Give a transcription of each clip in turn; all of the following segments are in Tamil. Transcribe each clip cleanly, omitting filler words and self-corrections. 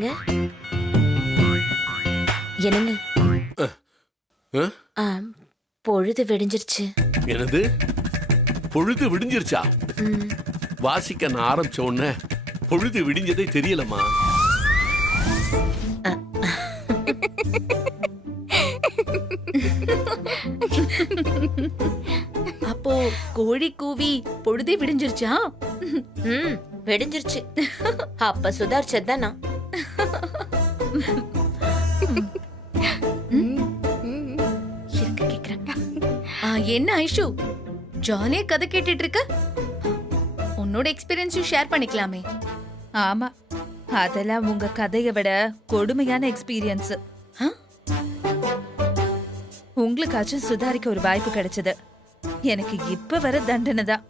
என்னங்க என்னங்க பொழுது விடிஞ்சிருச்சு. என்னது பொழுது விடிஞ்சிருச்சா? வாசிக்க நான் ஆரம்பிச்ச உடனே பொழுது விடிஞ்சதே தெரியலமா. அப்போ கோழி கூவி பொழுதே விடிஞ்சிருச்சா? விடிஞ்சிருச்சு. அப்ப சுதாரிச்சதுதான் நான். என்ன ஐஷு ஜாலியா கதை கேட்டுட்டு இருக்க? உன்னோட எக்ஸ்பீரியன்ஸையும் ஷேர் பண்ணிக்கலாமே. ஆமா, அதெல்லாம் உங்க கதையை விட கொடுமையான எக்ஸ்பீரியன்ஸ். உங்களுக்காச்சும் சுதாரிக்க ஒரு வாய்ப்பு கிடைச்சது. எனக்கு இப்ப வர தண்டனை தான்.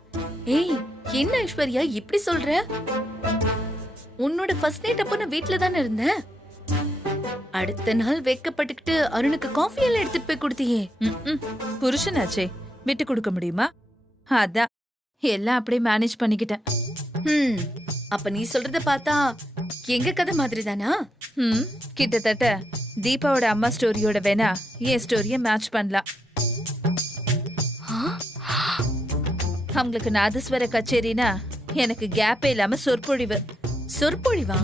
ஏய், என்ன ஐஸ்வர்யா இப்படி சொல்ற? உன்னோட ஃபர்ஸ்ட் நைட் அப்ப நான் வீட்ல தானே இருந்தேன். அடுத்த நாள் வெக்கப்பட்டுக்கிட்டு அருணுக்கு காஃபி எல்லாம் எடுத்துட்டு போய் கொடுத்தியே. புருஷனாச்சே, விட்டு கொடுக்க முடியுமா? அதான் எல்லாம் அப்படியே மேனேஜ் பண்ணிக்கிட்டேன். அப்ப நீ சொல்றத பார்த்தா எங்க கதை மாதிரி தானா? கிட்டத்தட்ட தீபாவோட அம்மா ஸ்டோரியோட வேணா என் ஸ்டோரிய மேட்ச் பண்ணலாம். அவங்களுக்கு நாதஸ்வர கச்சேரினா எனக்கு கேப்பே இல்லாம சொற்பொழிவு. சொற்பொழிவா?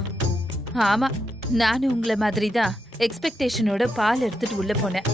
ஆமா, நானும் உங்களை மாதிரி தான் எக்ஸ்பெக்டேஷனோட பால் எடுத்துட்டு உள்ள போனேன்.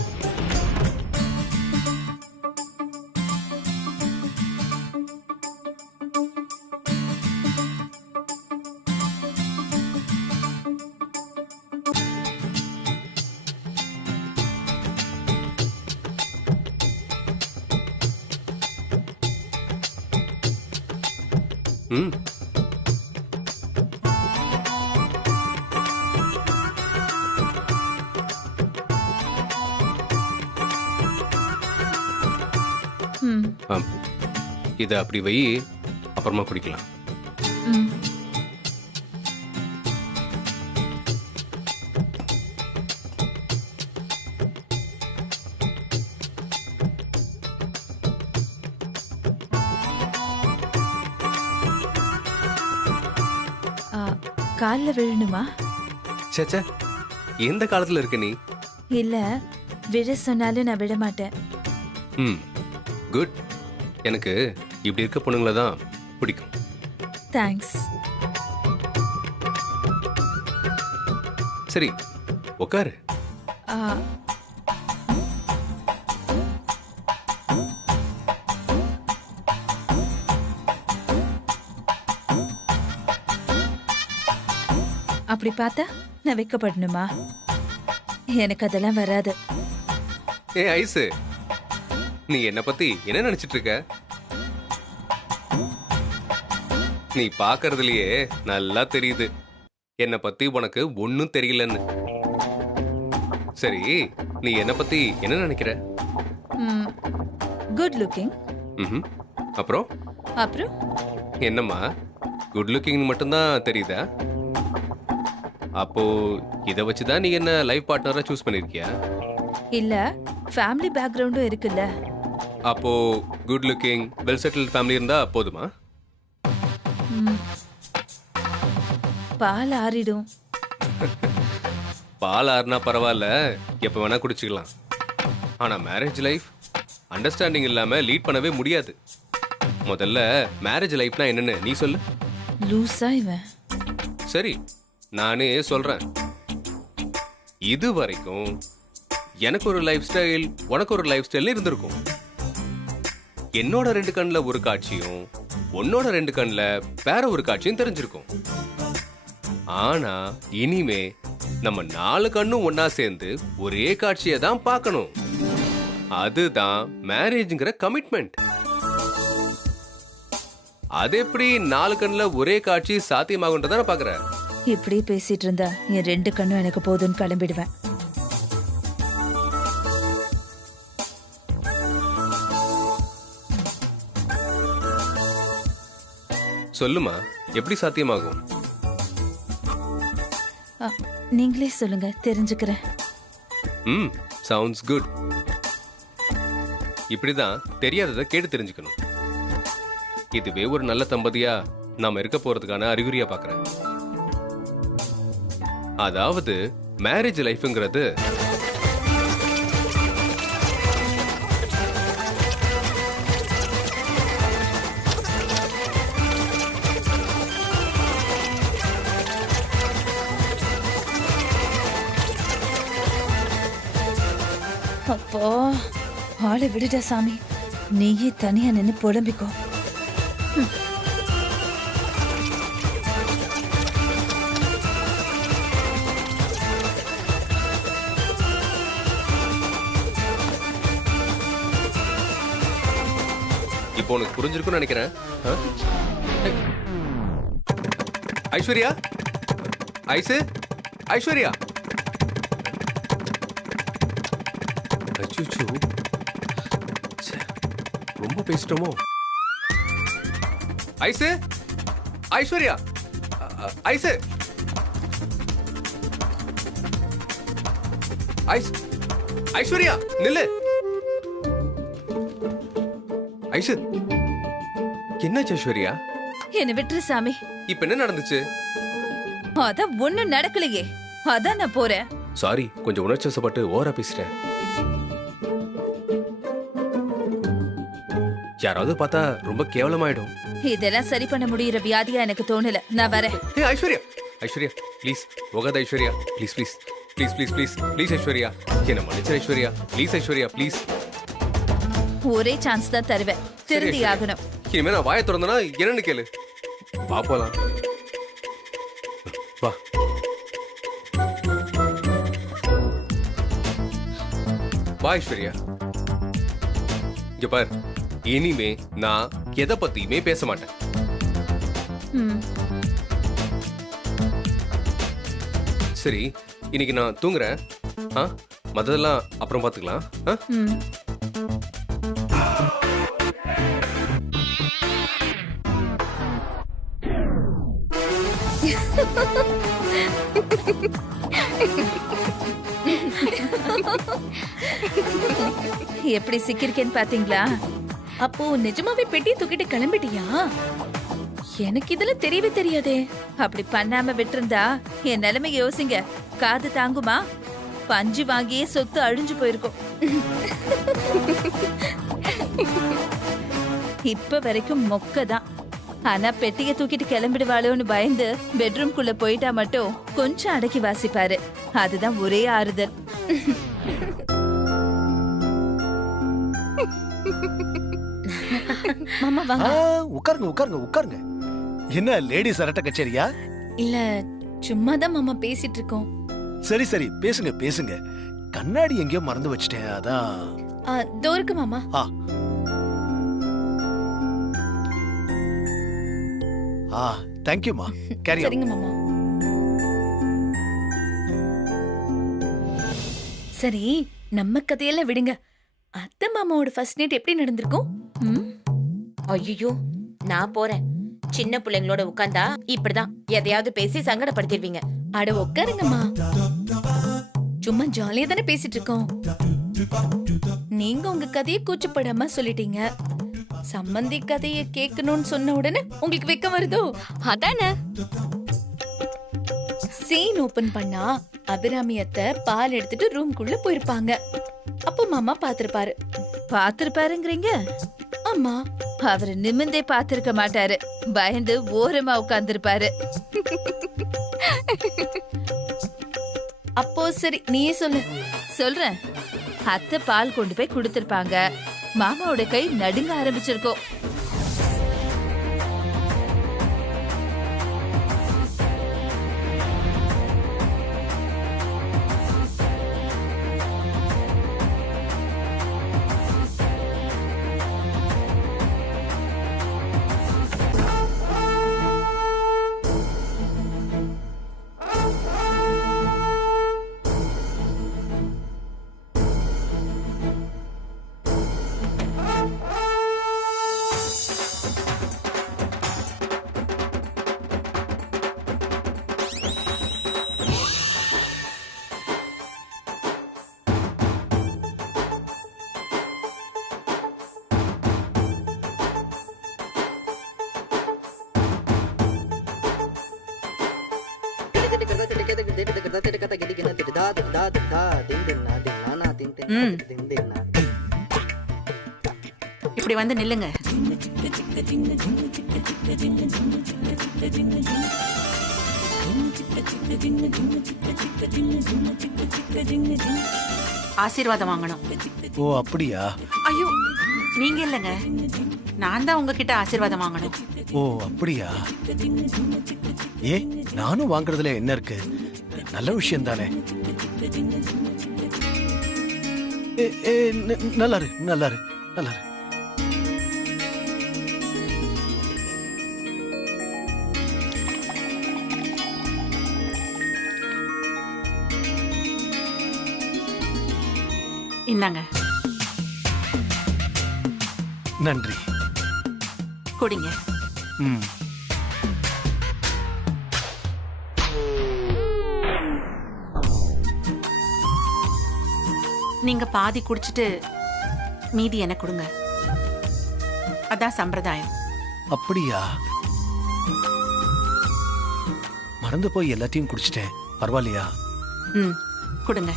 இதை அப்படி வை, அப்புறமா குடிக்கலாம். கால்ல விழணுமா? சேச்சே, எந்த காலத்துல இருக்க நீ? இல்ல, விழ சொன்னாலும் நான் விட மாட்டேன். குட். எனக்கு இப்படி இருக்க பொண்ணுங்களை தான் பிடிக்கும். தேங்க்ஸ். சரி, உட்காரு. அப்படி பார்த்தா நான் வைக்கப்படணுமா? எனக்கு அதெல்லாம் வராது. ஏ ஐசு, நீ என்ன பத்தி என்ன நினைச்சிட்டு இருக்க? நீ பாக்குறதுலயே நல்லா தெரியுது என்ன பத்தி உனக்கு ஒன்னும் தெரியலன்னு. சரி, நீ என்ன பத்தி என்ன நினைக்கிற? Good looking. அப்புறம் அப்புறம் என்னம்மா, குட் லுக்கிங் மட்டும்தான் தெரியுதா? அப்போ இத வச்சுதான் நீ என்ன லைஃப் பார்ட்னரா சூஸ் பண்ணிருக்கியா? இல்ல, ஃபேமிலி பேக்ரவுண்டும் இருக்குல்ல. அப்போ good looking, well settled family இருந்தா போதுமா? பால் ஆறிடும். பால் ஆறுனா பரவாயில்ல, எப்ப வேணா குடிச்சுக்கலாம். ஆனா மேரேஜ் லைஃப் அண்டர்ஸ்டாண்டிங் இல்லாம லீட் பண்ணவே முடியாது. முதல்ல மேரேஜ் லைஃப்னா என்னன்னு நீ சொல்லு. லூசா இவன். சரி, நானே சொல்றேன். இது வரைக்கும் எனக்கு ஒரு லைஃப் ஸ்டைல், உனக்கு ஒரு லைஃப் ஸ்டைல் இருந்திருக்கும். என்னோட 2 கண்ணுல ஒரு காட்சியும் உன்னோட 2 கண்ணுல வேற ஒரு காட்சியும் தெரிஞ்சிருக்கும். ஆனா இனிமே நம்ம 4 கண்ணும் ஒன்னா சேர்ந்து ஒரே காட்சியை தான் பார்க்கணும். அதுதான் மேரேஜ்ங்கிற கமிட்மெண்ட். அது எப்படி 4 கண்ணுல ஒரே காட்சி சாத்தியமாகுன்றத பாக்குற? இப்படி பேசிட்டு இருந்தா என் 2 கண்ணும் எனக்கு போதும்னு கிளம்பிடுவேன். சொல்லுமா, எப்படி சாத்தியமாகும்? நீங்களே சொல்லுங்க, தெரிஞ்சுக்கிறேன். Sounds good. இப்படிதான் தெரியாததை கேட்டு தெரிஞ்சுக்கணும். இதுவே ஒரு நல்ல தம்பதியா நாம இருக்க போறதுக்கான அறிகுறியா பாக்குறேன். அதாவது மேரேஜ் லைஃப்ங்கிறது அப்போ ஆளை விடுடா சாமி, நீயே தனியா நின்னு புலம்பிக்கோ. இப்போ உனக்கு புரிஞ்சிருக்கும்னு நினைக்கிறேன். ஆ? ஐஸ்வர்யா, ஐசு, ஐஸ்வர்யா. அச்சச்சோ. ச்சே, ரொம்ப பேசிட்டோமோ? ஐசு, ஐஸ்வர்யா, ஐசு, ஐஸ்வர்யா நில்லு. ஐசு, என்னாச்சு ஐஸ்வர்யா? என்ன விட்டுரு சாமி. இப்ப என்ன நடந்துச்சு? அதான் ஒண்ணும் நடக்கலையே, அதான் நான் போறேன். சாரி, கொஞ்சம் உணர்ச்சிவசப்பட்டு ஓவரா பேசிட்டேன். யாராவது பார்த்தா ரொம்ப கேவலமாயிடும். இதெல்லாம் சரி பண்ண முடியற வியாதியா எனக்கு தோணல. நான் வரேன். ஏய் ஐஸ்வர்யா, ஐஸ்வர்யா ப்ளீஸ் போகாத Aishwarya, please please please please please please Aishwarya, என்ன மன்னிச்சு ஐஸ்வர்யா, ப்ளீஸ் ஐஸ்வர்யா ப்ளீஸ். ஒரே சான்ஸ் தான் தருவேன், திருந்தி ஐஸ்வர்யா. ஆகணும். இனிமே நான் வாயை திறந்தனா என்னன்னு கேளு. வா போலாம். வா. வா ஐஸ்வர்யா. இங்க பாரு, இனிமே நான் எதை பத்தியுமே பேச மாட்டேன். ம். சரி, இன்னைக்கு நான் தூங்குறேன். மத்ததெல்லாம் அப்புறம் பாத்துக்கலாம். ம். எப்படி சிக்கிருக்கேன்னு பாத்தீங்களா? அப்போ நிஜமாவே பெட்டி தூக்கிட்டு கிளம்பிட்டியா? எனக்கு இதெல்லாம் தெரியவே தெரியாதே. அப்படி பண்ணாம விட்டிருந்தா என் நிலைமை யோசிங்க. காது தாங்குமா? பஞ்சு வாங்கியே சொத்து அழிஞ்சு போயிருக்கும். இப்ப வரைக்கும் மொக்கதான். ஆனா பெட்டிய தூக்கிட்டு கிளம்பிடுவாளோன்னு பயந்து பெட்ரூம்குள்ள போயிட்டா மட்டும் கொஞ்சம் அடக்கி வாசிப்பாரு. அதுதான் ஒரே ஆறுதல். மாமா வாங்க. உட்காருங்க உட்காருங்க உட்காருங்க. என்ன லேடிஸ் அரட்டை கச்சேரியா? இல்ல, சும்மாதான் மாமா பேசிட்டு இருக்கோம். சரி சரி, பேசுங்க பேசுங்க. கண்ணாடி எங்கேயோ மறந்து வச்சிட்டேன், அதான். தோ இருக்கு மாமா. தேங்க்யூமா. கேரி சரிங்க மாமா. சரி, நம்ம கதையெல்லாம் விடுங்க. அத்தை மாமாவோட ஃபர்ஸ்ட் நைட் எப்படி நடந்திருக்கும்? ஐயோ, நான் போறேன். சின்ன பிள்ளைங்களோட உட்கார்ந்தா இப்படிதான் எதையாவது பேசி சங்கடப்படுத்திடுவீங்க. அட உட்காருங்கம்மா, சும்மா ஜாலியா தானே பேசிட்டு இருக்கோம். நீங்க உங்க கதையை கூச்சப்படாம சொல்லிட்டீங்க. சம்பந்தி கதையை கேட்கணும்னு சொன்ன உடனே உங்களுக்கு வெக்கம் வருதோ? அதானே. சீன் ஓபன் பண்ணா அபிராமி அத்தை பால் எடுத்துட்டு ரூம்குள்ள போயிருப்பாங்க. அப்ப மாமா பாத்திருப்பாரு. பாத்திருப்பாருங்கிறீங்க? ஆமா, அவரு நிமிந்தே பாத்திருக்க மாட்டாரு. பயந்து ஓரமா உட்கார்ந்துருப்பாரு. அப்போ சரி, நீயே சொல்லு. சொல்றேன். அத்தை பால் கொண்டு போய் கொடுத்திருப்பாங்க. மாமாவோட கை நடுங்க ஆரம்பிச்சிருக்கோம். இப்படி வந்து நில்லுங்க. ஆசீர்வாதம் வாங்கணும். ஓ அப்படியா? ஐயோ, நீங்க இல்லைங்க, நான் தான் உங்ககிட்ட ஆசீர்வாதம் வாங்கணும். ஓ அப்படியா? ஏ, நானும் வாங்குறதுல என்ன இருக்கு? நல்ல விஷயம் தானே. நல்லாரு நல்லாரு நல்லாரு. இந்தாங்க, நன்றி. குடிங்க. ம். நீங்க பாதி குடிச்சிட்டு மீதி எனக்கு கொடுங்க. அதான் சம்பிரதாயம். அப்படியா? மறந்து போய் எல்லாத்தையும் குடிச்சிட்டேன். பரவாயில்லையா? ம், கொடுங்க.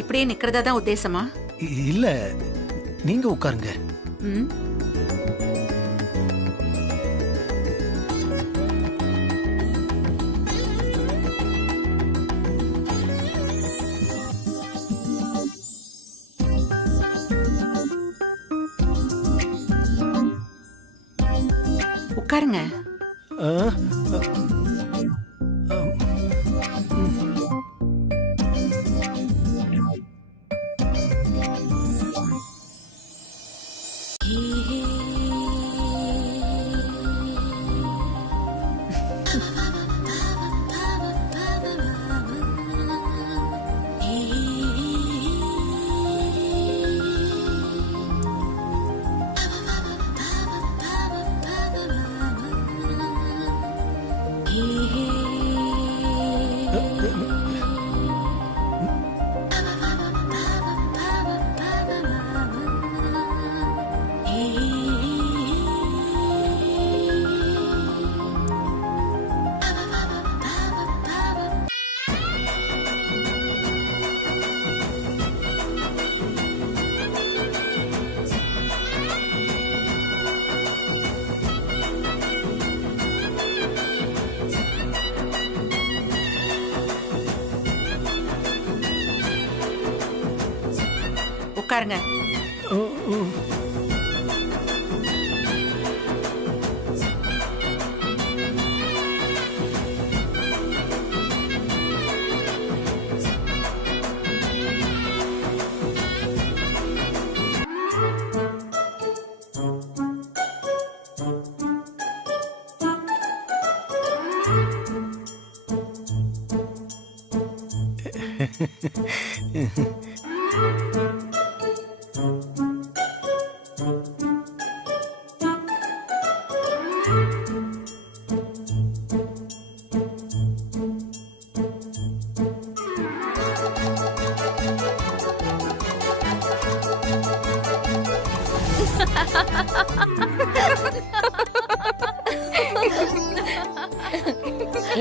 இப்படியே நிக்கிறதா தான் உத்தேசமா? இல்ல, நீங்க உட்காருங்க. ம். உட்காருங்க. ஆ, உட்காருங்க.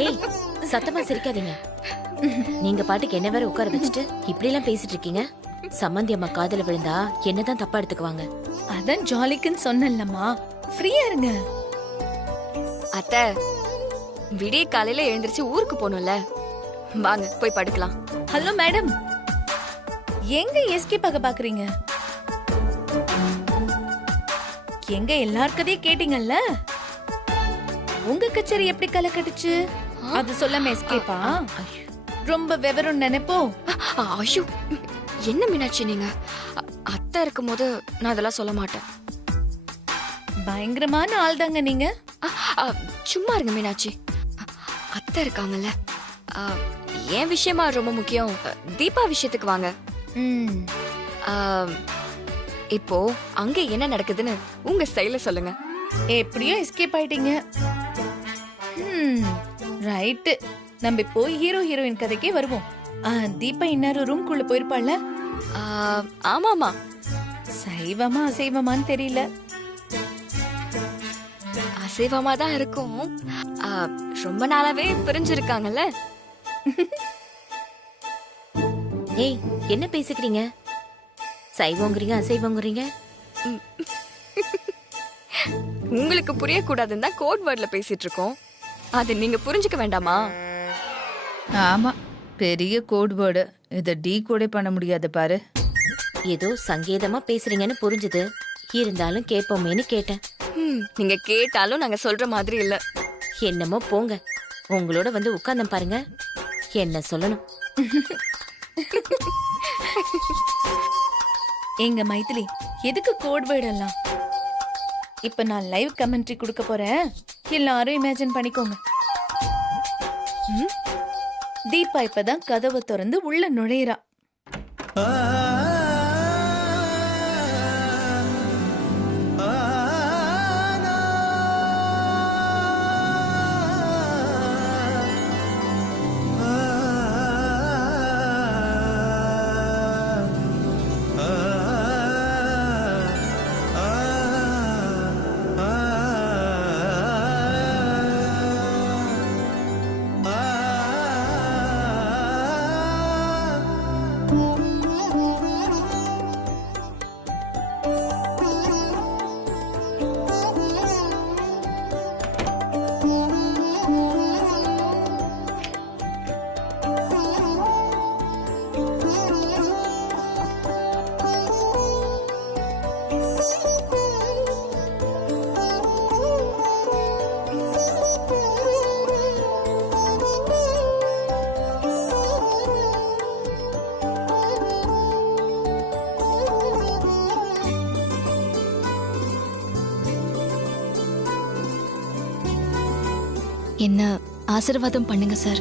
ஏய், சத்தமா சிரிக்காதீங்க. நீங்க பாட்டுக்கு என்ன வேற உட்கார வச்சுட்டு இப்படி எல்லாம் பேசிட்டு இருக்கீங்க. சம்மந்தி அம்மா காதுல விழுந்தா என்னதான் தப்பா எடுத்துக்குவாங்க. அதான் ஜாலிக்குன்னு சொன்னேன்லம்மா, ஃப்ரீயா இருங்க. அத்தை, விடிய காலையில எழுந்திருச்சு ஊருக்கு போகணும்ல, வாங்க போய் படுக்கலாம். ஹலோ மேடம், எங்க எஸ்கேப் ஆக பாக்குறீங்க? எங்க எல்லார்கதையும் கேட்டீங்கல்ல, உங்க கச்சேரி எப்படி களை கட்டுச்சு அது சொல்லாம எஸ்கேப்பா? ரொம்ப விவரம் நினைப்போ. ஐயோ, என்ன மீனாட்சி நீங்க? அத்தை இருக்கும் போது நான் அதெல்லாம் சொல்ல மாட்டேன். பயங்கரமான ஆள் தாங்க நீங்க. சும்மா இருங்க மீனாட்சி. அத்தை இருக்காங்கல்ல, என் விஷயமா ரொம்ப முக்கியம். தீபா விஷயத்துக்கு வாங்க. ம், இப்போ அங்க என்ன நடக்குதுன்னு உங்க ஸ்டைல சொல்லுங்க. எப்படியோ எஸ்கேப் ஆயிட்டீங்க. ரைட்டு, நம்ம இப்போ ஹீரோ ஹீரோயின் கதைக்கே வருவோம். தீபா இன்னாரும் ரூம்குள்ள போயிருப்பாள்ல? ஆமாமா. சைவமா அசைவமான்னு தெரியல. அசைவமா தான் இருக்கும். ரொம்ப நாளாவே பிரிஞ்சிருக்காங்கல்ல. ஏய், என்ன பேசிக்கிறீங்க? சைவங்கிறீங்க அசைவங்கிறீங்க. உங்களுக்கு புரியக்கூடாதுன்னு தான் கோட் வேர்ட்ல பேசிட்டு இருக்கோம். அது நீங்க புரிஞ்சுக்க வேண்டாமா? ஆமா, பெரிய கோட் வேர்டு. இதை டீ கூட பண்ண முடியாது பாரு. ஏதோ சங்கேதமா பேசுறீங்கன்னு புரிஞ்சுது. இருந்தாலும் கேட்போமேன்னு கேட்டேன். நீங்க கேட்டாலும் நாங்க சொல்ற மாதிரி இல்ல. என்னமோ போங்க. உங்களோட வந்து உட்கார்ந்தேன் பாருங்க, என்ன சொல்லணும். எங்க மைதிலி, எதுக்கு கோட் வேர்ட் எல்லாம்? இப்ப நான் லைவ் கமெண்ட்ரி கொடுக்க போறேன். எல்லாரும் இமேஜின் பண்ணிக்கோங்க. தீபா இப்பதான் கதவை திறந்து உள்ள நுழையிறா. என்ன ஆசீர்வாதம் பண்ணுங்க சார்.